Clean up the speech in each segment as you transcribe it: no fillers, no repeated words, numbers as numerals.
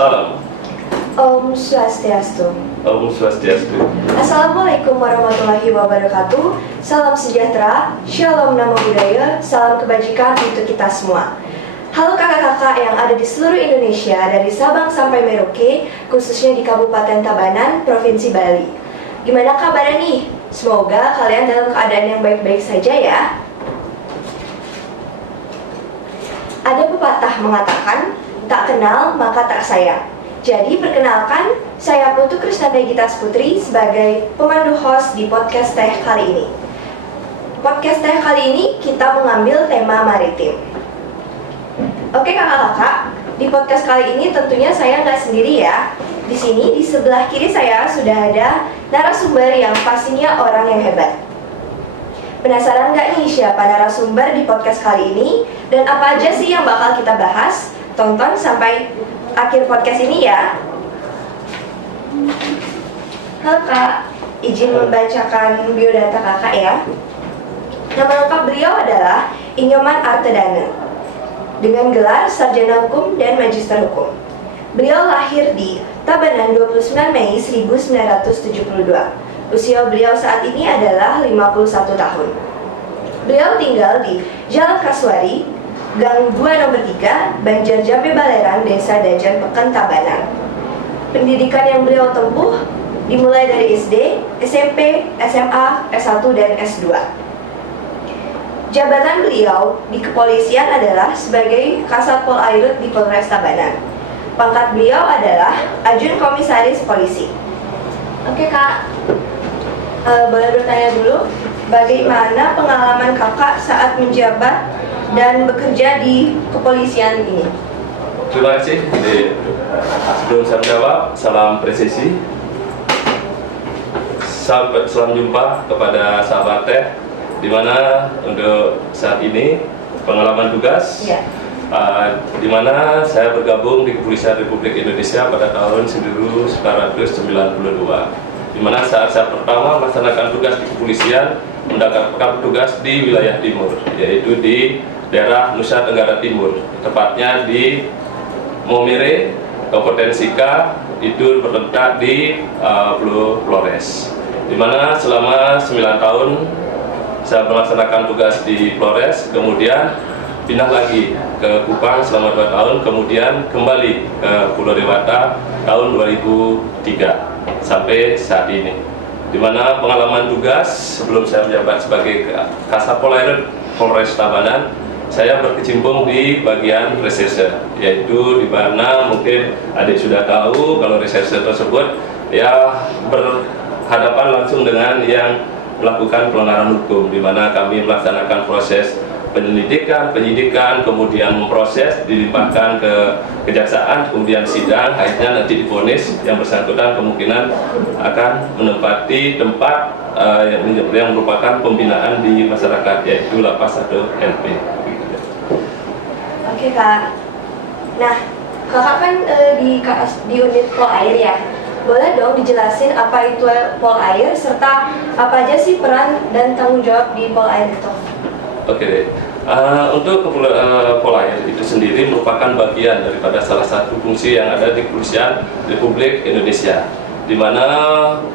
Salam. Om Swastiastu. Om Swastiastu. Assalamualaikum warahmatullahi wabarakatuh. Salam sejahtera, shalom namo buddhaya, salam kebajikan untuk kita semua. Halo kakak-kakak yang ada di seluruh Indonesia, dari Sabang sampai Merauke, khususnya di Kabupaten Tabanan, Provinsi Bali. Gimana kabarnya nih? Semoga kalian dalam keadaan yang baik-baik saja ya. Ada pepatah mengatakan, tak kenal maka tak sayang. Jadi perkenalkan, saya Putu Krisnadegita Putri sebagai pemandu host di podcast Teh kali ini. Podcast Teh kali ini kita mengambil tema maritim. Oke kakak-kakak, di podcast kali ini tentunya saya nggak sendiri ya. Di sini di sebelah kiri saya sudah ada narasumber yang pastinya orang yang hebat. Penasaran nggak nih siapa narasumber di podcast kali ini? Dan apa aja sih yang bakal kita bahas? Tonton sampai akhir podcast ini ya. Halo Kak, izin membacakan biodata kakak ya. Nama lengkap beliau adalah Inyoman Artedana, dengan gelar Sarjana Hukum dan Magister Hukum. Beliau lahir di Tabanan 29 Mei 1972. Usia beliau saat ini adalah 51 tahun. Beliau tinggal di Jalan Kasuari, Gang 2 nomor 3, Banjarjambe Baleran, Desa Dajan Peken, Tabanan. Pendidikan yang beliau tempuh dimulai dari SD, SMP, SMA, S1, dan S2. Jabatan beliau di kepolisian adalah sebagai Kasat Pol Airut di Polres Tabanan. Pangkat beliau adalah Ajun Komisaris Polisi. Oke Kak, boleh bertanya dulu, bagaimana pengalaman kakak saat menjabat dan bekerja di kepolisian ini? Terima kasih. Jadi, sebelum saya menjawab, salam presisi. Salam jumpa kepada sahabat Teh, di mana untuk saat ini pengalaman tugas, di mana saya bergabung di Kepolisian Republik Indonesia pada tahun 1992. Di mana saat saya pertama melaksanakan tugas di kepolisian, mendapatkan tugas di wilayah timur, yaitu di daerah Nusa Tenggara Timur, tepatnya di Momere, Kabupaten Sika, itu bertempat di Pulau Flores. Di mana selama 9 tahun saya melaksanakan tugas di Flores, kemudian pindah lagi ke Kupang selama 2 tahun, kemudian kembali ke Pulau Dewata tahun 2003 sampai saat ini. Di mana pengalaman tugas sebelum saya menjabat sebagai Kasat Pol Airut Polres Tabanan, saya berkecimpung di bagian reserse, yaitu di mana mungkin adik sudah tahu kalau reserse tersebut ya berhadapan langsung dengan yang melakukan pelanggaran hukum, di mana kami melaksanakan proses penyelidikan, penyidikan, kemudian memproses, dilimpahkan ke kejaksaan, kemudian sidang, akhirnya nanti divonis yang bersangkutan kemungkinan akan menempati tempat yang merupakan pembinaan di masyarakat, yaitu lapas atau LP. Oke Kak, nah kakak kan di unit Pol Air ya. Boleh dong dijelasin apa itu Pol Air serta apa aja sih peran dan tanggung jawab di Pol Air itu? Oke, untuk Pol Air itu sendiri merupakan bagian daripada salah satu fungsi yang ada di Kepolisian Republik Indonesia, di mana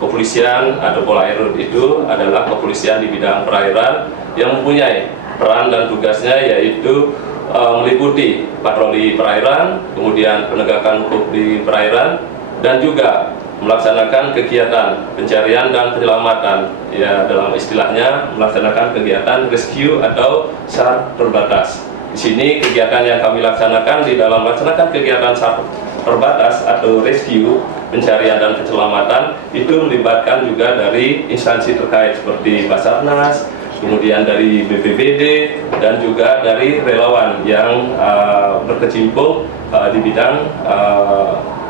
kepolisian atau Pol Air itu adalah kepolisian di bidang perairan yang mempunyai peran dan tugasnya yaitu meliputi patroli perairan, kemudian penegakan hukum di perairan, dan juga melaksanakan kegiatan pencarian dan penyelamatan, ya dalam istilahnya melaksanakan kegiatan rescue atau SAR terbatas. Di sini kegiatan yang kami laksanakan di dalam melaksanakan kegiatan SAR terbatas atau rescue, pencarian dan penyelamatan itu melibatkan juga dari instansi terkait seperti Basarnas, kemudian dari BPBD, dan juga dari relawan yang berkecimpung di bidang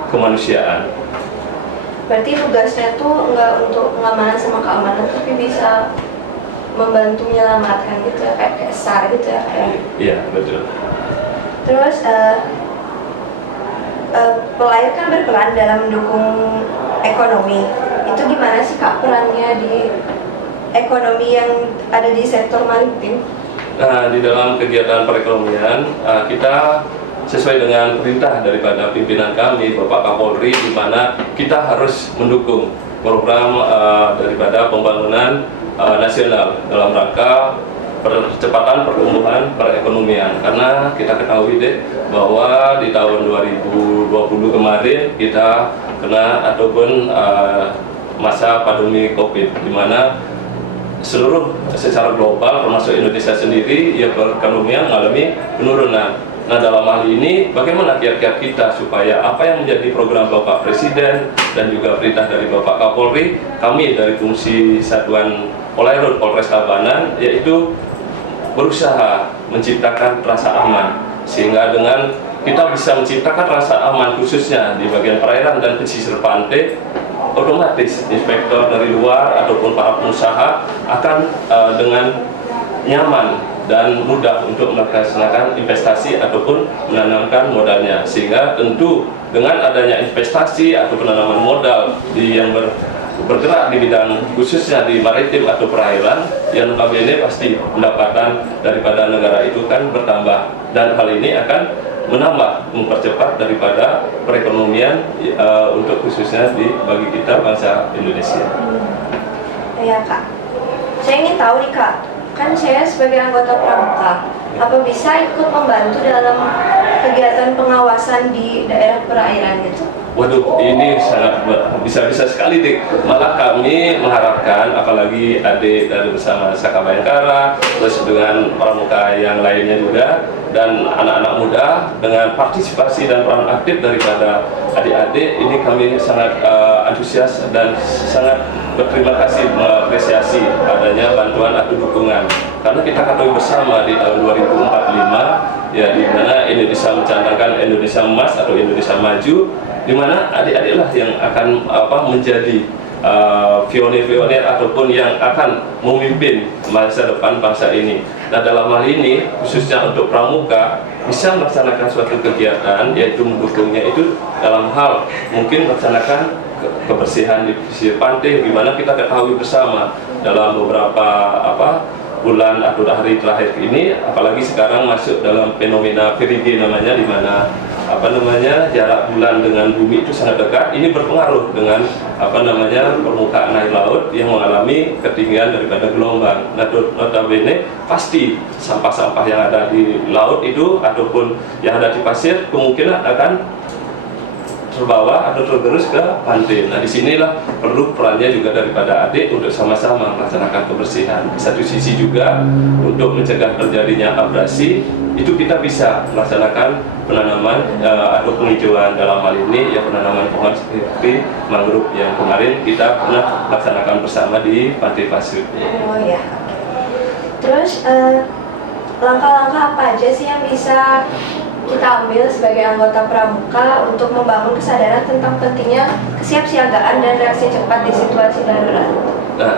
kemanusiaan. Berarti tugasnya tuh nggak untuk pengamanan sama keamanan, tapi bisa membantu menyelamatkan gitu ya, kayak SAR gitu ya kayak. Iya, betul. Terus Pol Air kan berperan dalam mendukung ekonomi. Itu gimana sih Kak perannya di ekonomi yang ada di sektor maritim? Nah, di dalam kegiatan perekonomian kita sesuai dengan perintah daripada pimpinan kami Bapak Kapolri, di mana kita harus mendukung program daripada pembangunan nasional dalam rangka percepatan pertumbuhan perekonomian. Karena kita ketahui deh bahwa di tahun 2020 kemarin kita kena ataupun masa pandemi COVID, di mana seluruh secara global termasuk Indonesia sendiri ya perekonomian mengalami penurunan. Nah, dalam hal ini bagaimana kiat-kiat kita supaya apa yang menjadi program Bapak Presiden dan juga perintah dari Bapak Kapolri, kami dari fungsi Satuan Polairut Polres Tabanan yaitu berusaha menciptakan rasa aman, sehingga dengan kita bisa menciptakan rasa aman khususnya di bagian perairan dan pesisir pantai, otomatis inspektor dari luar ataupun para pengusaha akan dengan nyaman dan mudah untuk melaksanakan investasi ataupun menanamkan modalnya. Sehingga tentu dengan adanya investasi atau penanaman modal yang bergerak di bidang khususnya di maritim atau perairan, yang notabene pasti pendapatan daripada negara itu kan bertambah, dan hal ini akan menambah, mempercepat daripada perekonomian untuk khususnya bagi kita bangsa Indonesia. Ya Kak, saya ingin tahu nih Kak, kan saya sebagai anggota Pramuka, apa bisa ikut membantu dalam kegiatan pengawasan di daerah perairan gitu? Waduh, ini sangat bisa-bisa sekali deh. Malah kami mengharapkan, apalagi adik dari bersama Saka Bayangkara, terus dengan pramuka yang lainnya juga, dan anak-anak muda, dengan partisipasi dan peran aktif daripada adik-adik, ini kami sangat antusias dan sangat berterima kasih, mengapresiasi adanya bantuan atau dukungan. Karena kita ketahui bersama di tahun 2045, ya, di mana Indonesia mencanangkan Indonesia Emas atau Indonesia Maju, di mana adik-adiklah yang akan menjadi pionir-pionir ataupun yang akan memimpin masa depan bangsa ini. Nah, dalam hal ini khususnya untuk pramuka bisa melaksanakan suatu kegiatan, yaitu mendukungnya itu dalam hal mungkin melaksanakan kebersihan di pesisir pantai, di mana kita ketahui bersama dalam beberapa bulan atau hari terakhir ini, apalagi sekarang masuk dalam fenomena perigi namanya, di mana jarak bulan dengan bumi itu sangat dekat. Ini berpengaruh dengan permukaan air laut yang mengalami ketinggian daripada gelombang. Nah, notabene pasti sampah-sampah yang ada di laut itu ataupun yang ada di pasir kemungkinan akan terbawa atau tergerus ke pantai. Nah, disinilah perlu perannya juga daripada adik untuk sama-sama melaksanakan kebersihan. Di satu sisi juga untuk mencegah terjadinya abrasi, itu kita bisa melaksanakan penanaman atau penghijauan, dalam hal ini ya penanaman pohon seperti mangrove yang kemarin kita pernah laksanakan bersama di Pantai Pasir. Oh ya. Terus langkah-langkah apa aja sih yang bisa kita ambil sebagai anggota pramuka untuk membangun kesadaran tentang pentingnya kesiapsiagaan dan reaksi cepat di situasi darurat? Nah,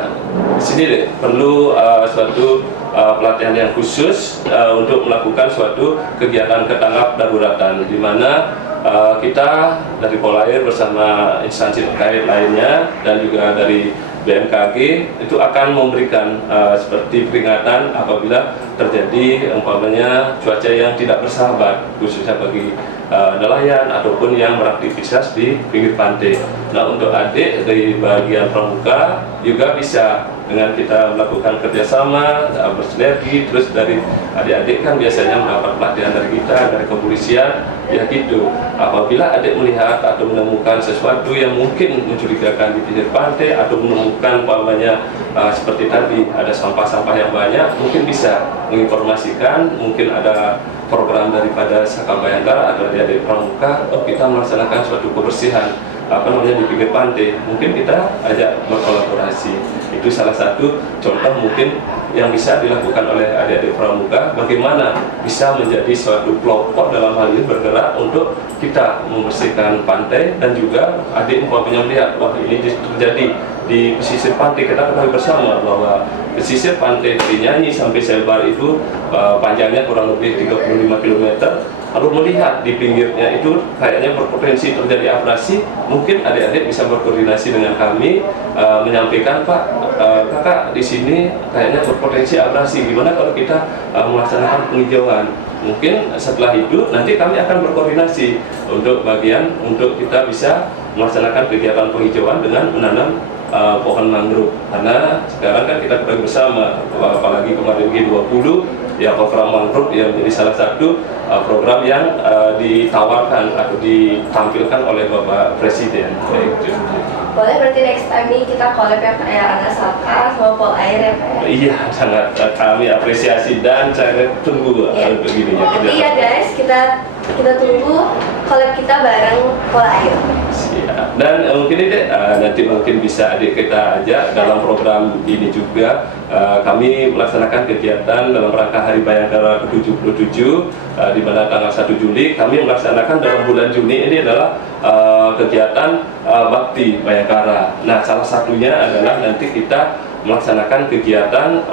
di sini deh perlu suatu pelatihan yang khusus untuk melakukan suatu kegiatan ketangkap daruratan, di mana kita dari Polair bersama instansi terkait lainnya dan juga dari BMKG itu akan memberikan seperti peringatan apabila terjadi umpamanya cuaca yang tidak bersahabat, khususnya bagi nelayan ataupun yang beraktivitas di pinggir pantai. Nah, untuk adik dari bagian pramuka juga bisa dengan kita melakukan kerjasama, bersinergi, terus dari adik-adik kan biasanya mendapat pelatihan dari kita, dari kepolisian, ya gitu. Apabila adik melihat atau menemukan sesuatu yang mungkin mencurigakan di pinggir pantai atau menemukan umpamanya seperti tadi ada sampah-sampah yang banyak, mungkin bisa menginformasikan, mungkin ada program daripada Saka Bayangkara atau adik-adik pramuka, kita melaksanakan suatu kebersihan di pinggir pantai, mungkin kita ajak berkolaborasi. Itu salah satu contoh mungkin yang bisa dilakukan oleh adik-adik pramuka, bagaimana bisa menjadi suatu kelompok dalam hal ini bergerak untuk kita membersihkan pantai, dan juga adik umpamanya melihat, wah ini terjadi di pesisir pantai. Kita ketahui bersama bahwa pesisir pantai dari Nyanyi sampai Selbar itu panjangnya kurang lebih 35 km. Lalu melihat di pinggirnya itu kayaknya berpotensi terjadi abrasi, mungkin adik-adik bisa berkoordinasi dengan kami, menyampaikan, Pak, kakak di sini kayaknya berpotensi abrasi. Gimana kalau kita melaksanakan penghijauan? mungkin setelah itu nanti kami akan berkoordinasi untuk kita bisa melaksanakan kegiatan penghijauan dengan menanam pohon mangrove, karena sekarang kan kita ketahui bersama, apalagi kemarin G20 ya, program mangrove yang menjadi salah satu program yang ditawarkan atau ditampilkan oleh Bapak Presiden. Boleh berarti next time nih kita collab ya Pak ya, Anasaka sama Polair ya Pak ya. Iya, sangat kami apresiasi dan saya tunggu untuk ininya. Nanti ya guys, kita tunggu collab kita bareng Polair. Siap. Dan mungkin ini nanti mungkin bisa adik kita aja dalam program ini juga kami melaksanakan kegiatan dalam rangka Hari Bayangkara ke-77 di mana tanggal 1 Juli kami melaksanakan dalam bulan Juni ini adalah kegiatan bakti Bayangkara. Nah, salah satunya adalah nanti kita melaksanakan kegiatan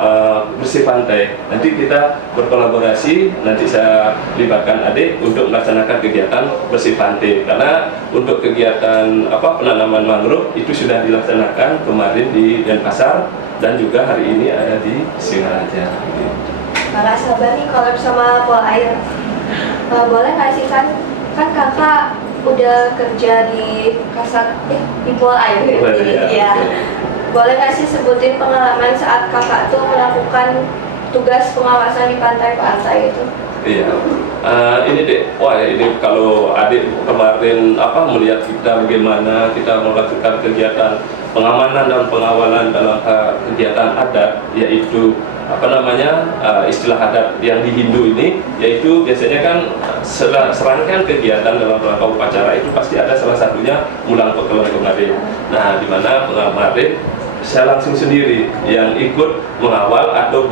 bersih pantai. Nanti kita berkolaborasi, nanti saya libatkan adik untuk melaksanakan kegiatan bersih pantai. Karena untuk kegiatan penanaman mangrove itu sudah dilaksanakan kemarin di Denpasar dan juga hari ini ada di Singaraja. Nggak sabar nih collab sama Polair. Boleh nggak sih kan kakak udah kerja di di Polair ya. Boleh nggak sih sebutin pengalaman saat kakak tuh melakukan tugas pengawasan di pantai-pantai itu? Iya, ini deh, ini kalau adik kemarin melihat kita bagaimana kita melakukan kegiatan pengamanan dan pengawalan dalam kegiatan adat, yaitu istilah adat yang di Hindu ini, yaitu biasanya kan serangkaian kegiatan dalam rangka upacara itu pasti ada salah satunya mulang pekelem kemarin. Nah, di mana kemarin saya langsung sendiri yang ikut mengawal atau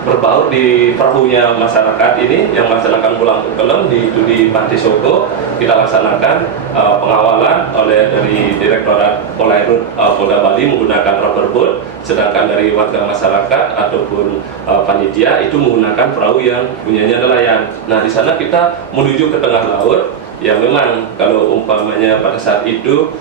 berbaur di perahunya masyarakat ini yang melaksanakan pulang pekelem di Pantai Soko. Kita laksanakan pengawalan dari Direktorat Polairut Polda Bali menggunakan rubber boat, sedangkan dari warga masyarakat ataupun panitia itu menggunakan perahu yang punyanya nelayan. Nah, di sana kita menuju ke tengah laut. Ya memang kalau umpamanya pada saat itu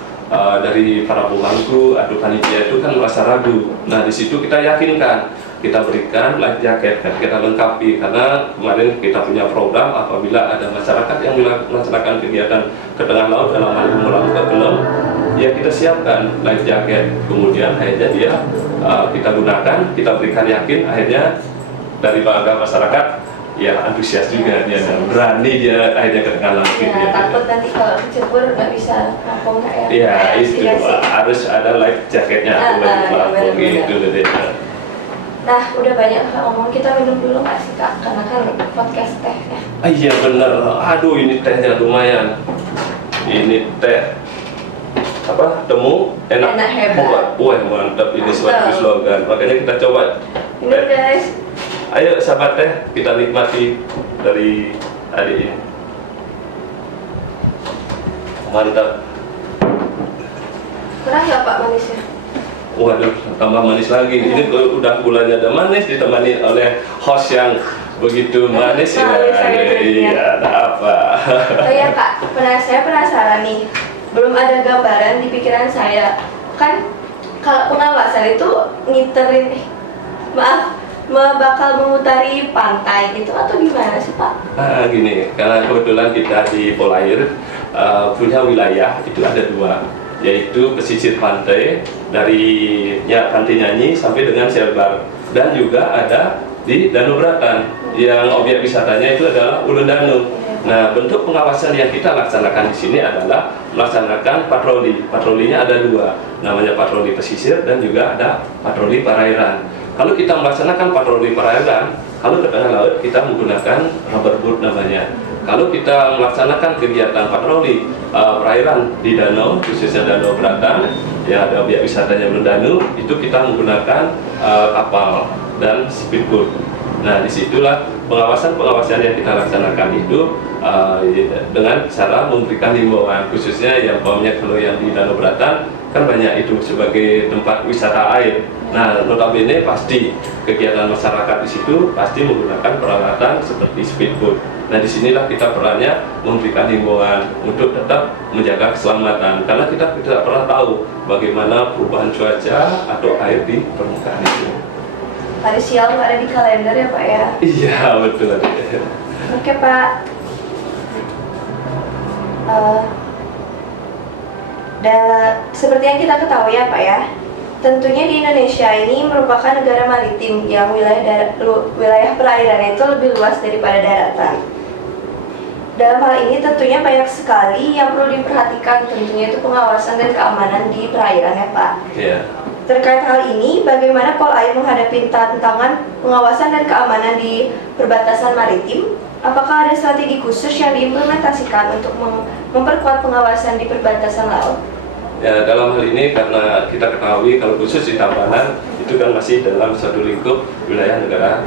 dari para pemangku atau panitia itu kan merasa ragu. Nah, di situ kita yakinkan, kita berikan life jacket, kita lengkapi, karena kemarin kita punya program apabila ada masyarakat yang melaksanakan kegiatan ke tengah laut dalam hal mulang pekelem, ya kita siapkan life jacket. Kemudian akhirnya dia kita gunakan, kita berikan yakin, akhirnya dari warga masyarakat ya antusias juga dia dan berani dia akhirnya ke tengah laut. Ya, takut nanti kalau kecebur nggak bisa ngapung ya. Iya, itu harus ada life jacketnya gitu deh. Nah, udah banyak ngomong, kita minum dulu nggak sih Kak? Karena kan podcast teh ya. Iya bener, aduh ini tehnya lumayan. Ini teh temu enak hebat. Wah mantap, ini suatu slogan. Makanya kita coba. Minum guys. Ayo sahabat teh, kita nikmati dari adik ini. Mantap. Kurang nggak Pak manisnya? Waduh, tambah manis lagi. Ini udah gulanya ada manis, ditemani oleh host yang begitu manis ya. Iya, ada apa? Oh iya Kak, saya penasaran nih. Belum ada gambaran di pikiran saya. Kan kalau pengawasan itu ngiterin, bakal memutari pantai gitu atau gimana sih Pak? Gini, karena kebetulan kita di Polair punya wilayah itu ada dua, yaitu pesisir pantai dari Pantai Nyanyi sampai dengan Selbar, dan juga ada di Danau Beratan yang objek wisatanya itu adalah Ulun Danau. Nah, bentuk pengawasan yang kita laksanakan di sini adalah melaksanakan patroli. Patrolinya ada dua, namanya patroli pesisir dan juga ada patroli perairan. Kalau kita melaksanakan patroli perairan, kalau ke tengah laut kita menggunakan rubber boat namanya. Kalau kita melaksanakan kegiatan patroli perairan di danau, khususnya Danau Beratan, yang ada objek wisatanya Ulun Danau, itu kita menggunakan kapal dan speedboat. Nah, disitulah pengawasan yang kita laksanakan itu dengan cara memberikan himbauan, khususnya yang kalau yang di Danau Beratan kan banyak itu sebagai tempat wisata air. Nah, notabene pasti kegiatan masyarakat di situ pasti menggunakan peralatan seperti speedboat. Nah, disinilah kita perannya memberikan himbauan untuk tetap menjaga keselamatan, karena kita tidak pernah tahu bagaimana perubahan cuaca atau air di permukaan itu. hari sial nggak ada di kalender ya Pak ya? Iya betul. Oke Pak. Seperti yang kita ketahui ya Pak ya, tentunya di Indonesia ini merupakan negara maritim yang wilayah perairannya itu lebih luas daripada daratan. Dalam hal ini tentunya banyak sekali yang perlu diperhatikan, tentunya itu pengawasan dan keamanan di perairan ya Pak. Iya. Terkait hal ini, bagaimana Polair menghadapi tantangan pengawasan dan keamanan di perbatasan maritim? Apakah ada strategi khusus yang diimplementasikan untuk memperkuat pengawasan di perbatasan laut? Ya, dalam hal ini karena kita ketahui kalau khusus di Tabanan itu kan masih dalam satu lingkup wilayah negara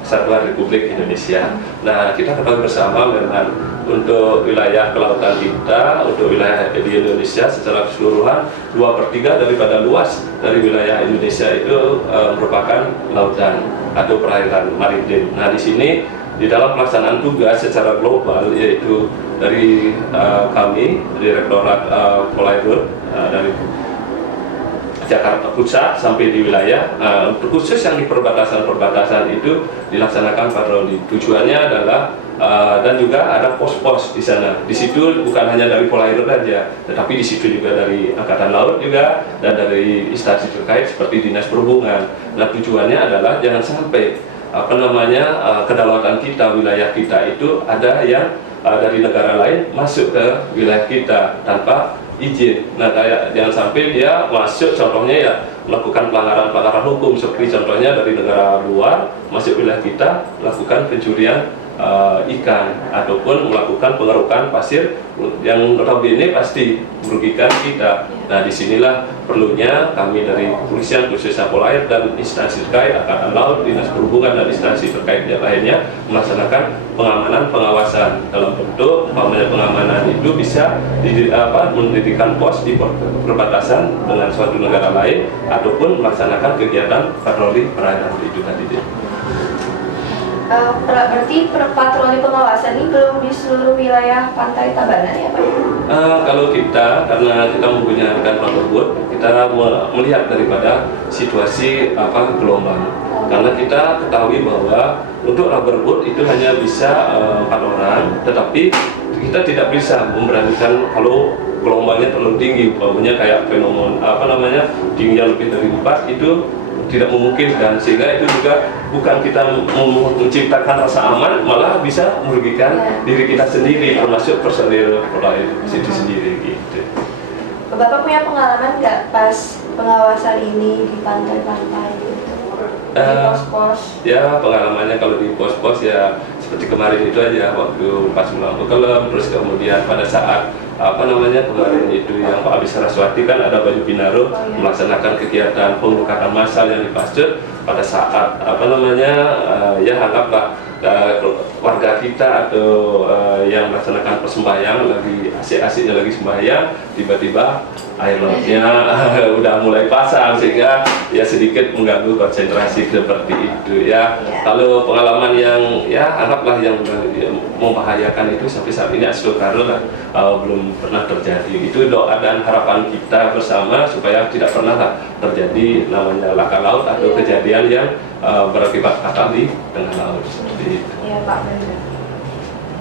Kesatuan Republik Indonesia. Nah, kita ketahui bersama memang untuk wilayah kelautan kita, untuk wilayah di Indonesia secara keseluruhan 2/3 daripada luas dari wilayah Indonesia itu merupakan lautan atau perairan maritim. Nah, di sini di dalam pelaksanaan tugas secara global yaitu dari kami Direktorat Polair dari Jakarta Pusat sampai di wilayah untuk khusus yang di perbatasan itu dilaksanakan patroli. Tujuannya adalah dan juga ada pos-pos di sana. Di situ bukan hanya dari Polair saja, tetapi di situ juga dari Angkatan Laut juga dan dari instansi terkait seperti Dinas Perhubungan. Nah, tujuannya adalah jangan sampai kedaulatan kita, wilayah kita itu ada yang dari negara lain masuk ke wilayah kita tanpa izin. Nah, kayak jangan sampai dia masuk, contohnya ya melakukan pelanggaran hukum seperti contohnya dari negara luar masuk wilayah kita melakukan pencurian ikan ataupun melakukan pengerukan pasir yang notabene pasti merugikan kita. Nah, disinilah perlunya kami dari kepolisian khususnya Polair dan instansi terkait Angkatan Laut, Dinas Perhubungan dan instansi terkait yang lainnya melaksanakan pengamanan pengawasan dalam bentuk pengamanan itu bisa mendirikan pos di perbatasan dengan suatu negara lain ataupun melaksanakan kegiatan patroli perairan itu tadi. Berarti patroli pengawasan ini belum di seluruh wilayah pantai Tabanan ya Pak? Kalau kita, karena kita menggunakan rubber kita melihat daripada situasi gelombang. Karena kita ketahui bahwa untuk rubber boat itu hanya bisa 4 orang, tetapi kita tidak bisa memberanikan kalau gelombangnya terlalu tinggi, umpamanya kayak fenomena tingginya lebih dari 4 itu tidak memungkinkan, sehingga itu juga bukan kita menciptakan rasa aman, malah bisa merugikan diri kita sendiri, termasuk personil Polair itu sendiri gitu. Bapak punya pengalaman nggak pas pengawasan ini di pantai-pantai gitu? Di pos-pos? Ya, pengalamannya kalau di pos-pos ya seperti kemarin itu aja waktu pas Melampau, terus kemudian pada saat kemarin itu yang Pak Abis Saraswati kan ada Baju Binaro melaksanakan kegiatan pembukaan massal yang di Pasteur pada saat ya anggaplah warga kita atau yang melaksanakan persembahyang lagi asik-asiknya lagi sembahyang, tiba-tiba air lautnya udah mulai pasang sehingga ya sedikit mengganggu konsentrasi seperti itu ya. Kalau pengalaman yang ya anggaplah yang membahayakan itu sampai saat ini Aslokaro belum pernah terjadi. Itu doa dan harapan kita bersama supaya tidak pernah terjadi namanya laka laut atau kejadian yang berakibat fatal di tengah laut seperti itu. Iya Pak, benar.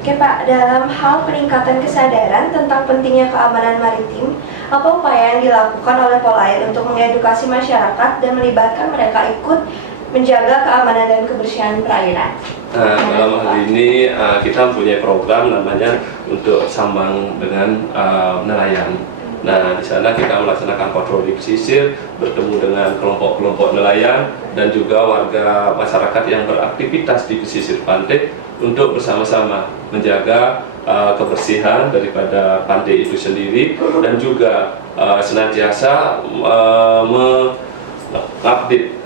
Oke Pak, dalam hal peningkatan kesadaran tentang pentingnya keamanan maritim, apa upaya yang dilakukan oleh Polair untuk mengedukasi masyarakat dan melibatkan mereka ikut menjaga keamanan dan kebersihan perairan? Nah, dalam hal ini kita mempunyai program namanya untuk sambang dengan nelayan. Nah, di sana kita melaksanakan patroli pesisir, bertemu dengan kelompok-kelompok nelayan dan juga warga masyarakat yang beraktivitas di pesisir pantai untuk bersama-sama menjaga kebersihan daripada pantai itu sendiri dan juga senantiasa mengupdate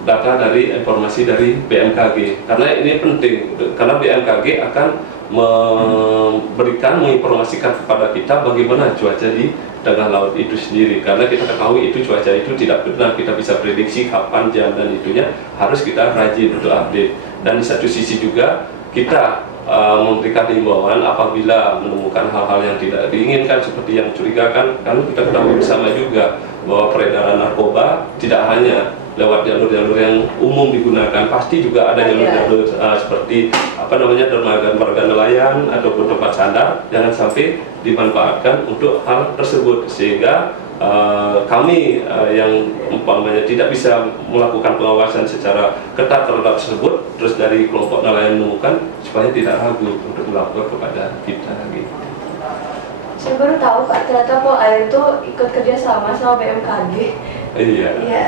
data dari informasi dari BMKG, karena ini penting karena BMKG akan menginformasikan kepada kita bagaimana cuaca di tengah laut itu sendiri, karena kita ketahui itu cuaca itu tidak benar kita bisa prediksi kapan jam dan itunya harus kita rajin untuk update. Dan di satu sisi juga kita memberikan himbauan apabila menemukan hal-hal yang tidak diinginkan seperti yang mencurigakan, karena kita ketahui bersama juga bahwa peredaran narkoba tidak hanya lewat jalur-jalur yang umum digunakan. Pasti juga ada jalur-jalur seperti dermaga nelayan ataupun tempat sandar, jangan sampai dimanfaatkan untuk hal tersebut, sehingga kami yang umpamanya tidak bisa melakukan pengawasan secara ketat terhadap tersebut, terus dari kelompok nelayan menemukan, supaya tidak ragu untuk melapor kepada kita gitu. Saya baru tahu Pak, ternyata Polair itu ikut kerjasama sama BMKG. Iya. Iya.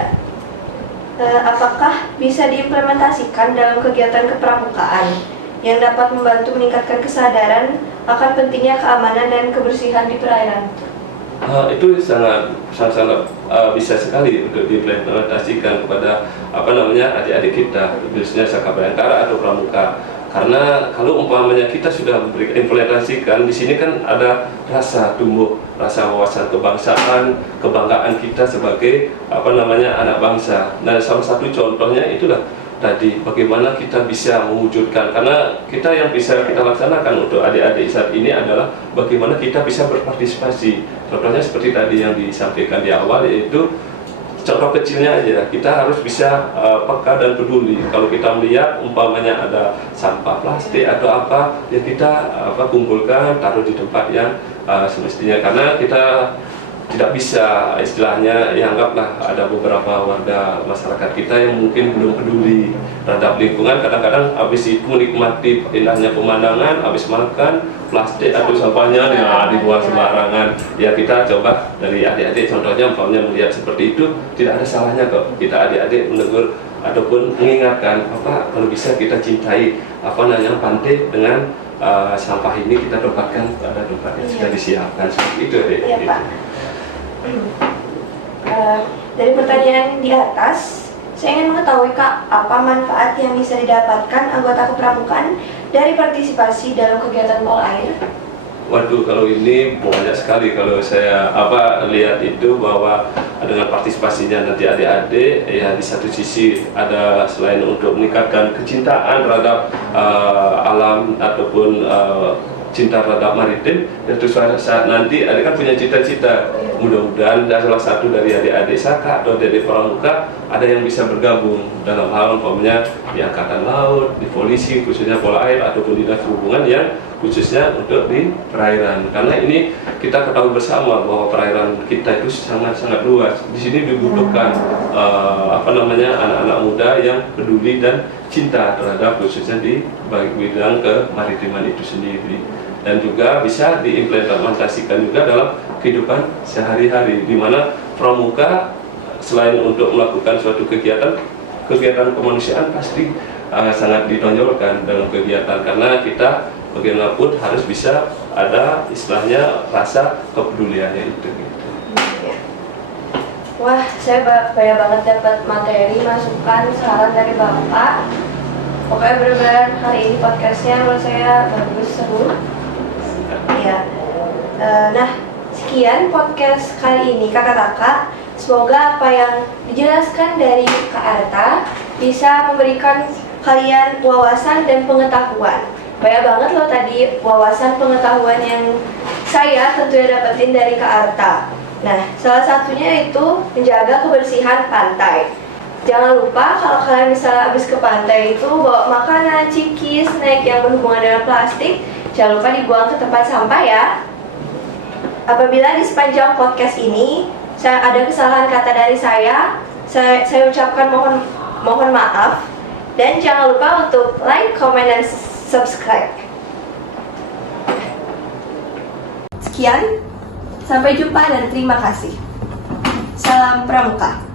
Apakah bisa diimplementasikan dalam kegiatan kepramukaan yang dapat membantu meningkatkan kesadaran akan pentingnya keamanan dan kebersihan di perairan? Itu sangat bisa sekali untuk diimplementasikan kepada adik-adik kita, khususnya Saka Bayangkara atau Pramuka. Karena kalau umpamanya kita sudah implementasikan, di sini kan ada rasa tumbuh, rasa wawasan kebangsaan, kebanggaan kita sebagai anak bangsa. Nah, salah satu contohnya itulah tadi, bagaimana kita bisa mewujudkan, karena kita yang bisa kita laksanakan untuk adik-adik saat ini adalah bagaimana kita bisa berpartisipasi. Contohnya seperti tadi yang disampaikan di awal, yaitu contoh kecilnya aja, kita harus bisa peka dan peduli. Kalau kita melihat umpamanya ada sampah plastik atau apa, ya kita kumpulkan, taruh di tempat yang semestinya. Karena kita tidak bisa, istilahnya ya anggaplah ada beberapa warga masyarakat kita yang mungkin belum peduli terhadap lingkungan. Kadang-kadang habis itu menikmati indahnya pemandangan, habis makan plastik atau sampahnya dibuang sembarangan. Ya kita coba dari adik-adik, contohnya umpamanya melihat seperti itu, tidak ada salahnya kok kita adik-adik menegur ataupun mengingatkan, kalau bisa kita cintai pantai dengan sampah ini kita tempatkan pada tempat yang sudah disiapkan. Seperti itu adik. Iya Pak. Dari pertanyaan di atas, saya ingin mengetahui Kak, apa manfaat yang bisa didapatkan anggota kepramukaan dari partisipasi dalam kegiatan Polair? Waduh, kalau ini banyak sekali. Kalau saya lihat itu bahwa dengan partisipasinya nanti adik-adik, ya di satu sisi ada selain untuk meningkatkan kecintaan terhadap alam ataupun cinta terhadap maritim, dan saat nanti adik kan punya cita-cita, mudah-mudahan salah satu dari adik-adik Saka atau adik Pramuka ada yang bisa bergabung dalam hal umpamanya di Angkatan Laut, di polisi khususnya Polair, ataupun dinas perhubungan yang khususnya untuk di perairan. Karena ini kita ketahui bersama bahwa perairan kita itu sangat-sangat luas. Di sini dibutuhkan anak-anak muda yang peduli dan cinta terhadap khususnya di bidang kemaritiman itu sendiri, dan juga bisa diimplementasikan juga dalam kehidupan sehari-hari, di mana pramuka selain untuk melakukan suatu kegiatan kemanusiaan pasti sangat ditonjolkan dalam kegiatan, karena kita bagaimanapun harus bisa ada istilahnya rasa kepeduliannya itu gitu. Wah, saya banyak banget dapat materi, masukan, saran dari Bapak. Pokoknya benar-benar hari ini podcastnya menurut saya bagus, seru. Ya. Nah, sekian podcast kali ini kakak-kakak. Semoga apa yang dijelaskan dari Kak Arta bisa memberikan kalian wawasan dan pengetahuan. Banyak banget loh tadi wawasan pengetahuan yang saya tentunya dapetin dari Kak Arta. Nah, salah satunya itu menjaga kebersihan pantai. Jangan lupa kalau kalian misalnya habis ke pantai itu bawa makanan, ciki, snack yang berhubungan dengan plastik, jangan lupa dibuang ke tempat sampah ya. Apabila di sepanjang podcast ini ada kesalahan kata dari saya ucapkan mohon maaf, dan jangan lupa untuk like, comment, dan subscribe. Sekian, sampai jumpa dan terima kasih. Salam Pramuka.